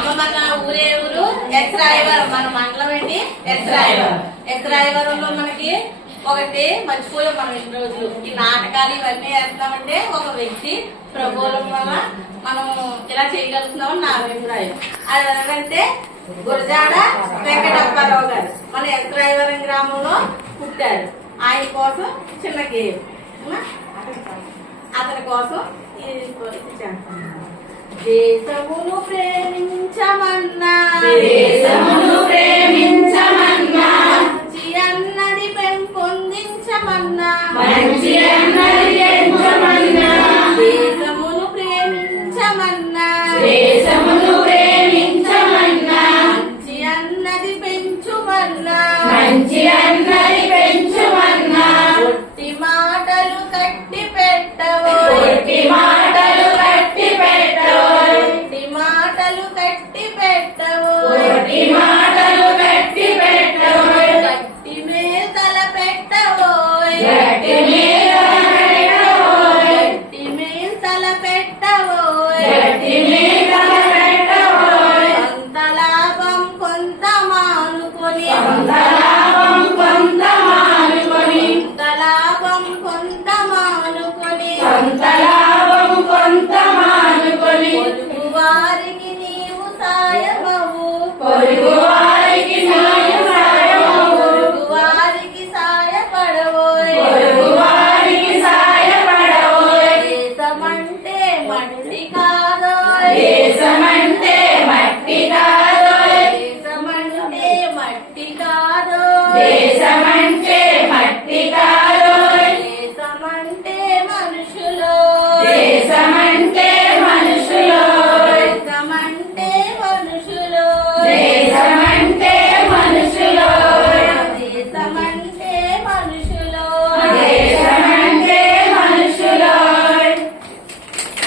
అమ్మ మన ఊరే ఊరు ఎస్రాయవరం, మన మండలం ఏంటి ఎస్రాయవరం. ఎస్రాయవరంలో మనకి ఒకటి మర్చిపోయాం మనం ఇన్ని రోజులు. ఈ నాటకాలు ఇవన్నీ వేస్తామంటే ఒక వ్యక్తి ప్రభువుల వల్ల మనం ఇలా చేయగలుగుతున్నామని నా అభిప్రాయం. అది ఎలాగంటే గురజాడ వెంకటప్పారావు గారు మన ఎస్రాయవరం గ్రామంలో పుట్టారు. ఆయన కోసం చిన్న గేమ్, అతని కోసం ఇది చేస్తాను. దేశమును ప్రేమించమన్నా, దేశమును ప్రేమించమన్నా, మంచి అన్నది పెంపొందించమన్నా, మంచి అన్నది పెంచమన్నా, దేశమును ప్రేమించమన్నా, దేశమును ప్రేమించమన్నా, మంచి అన్నది పెంచుమన్నా, మంచి అన్నది పెంచుమన్నా, ఒట్టి మాటలు కట్టి పెట్టవు, ఒట్టి మాటలు కట్టి పెట్టవు, ఒట్టి మాటలు కట్టి పెట్టవు, ఒట్టి మాట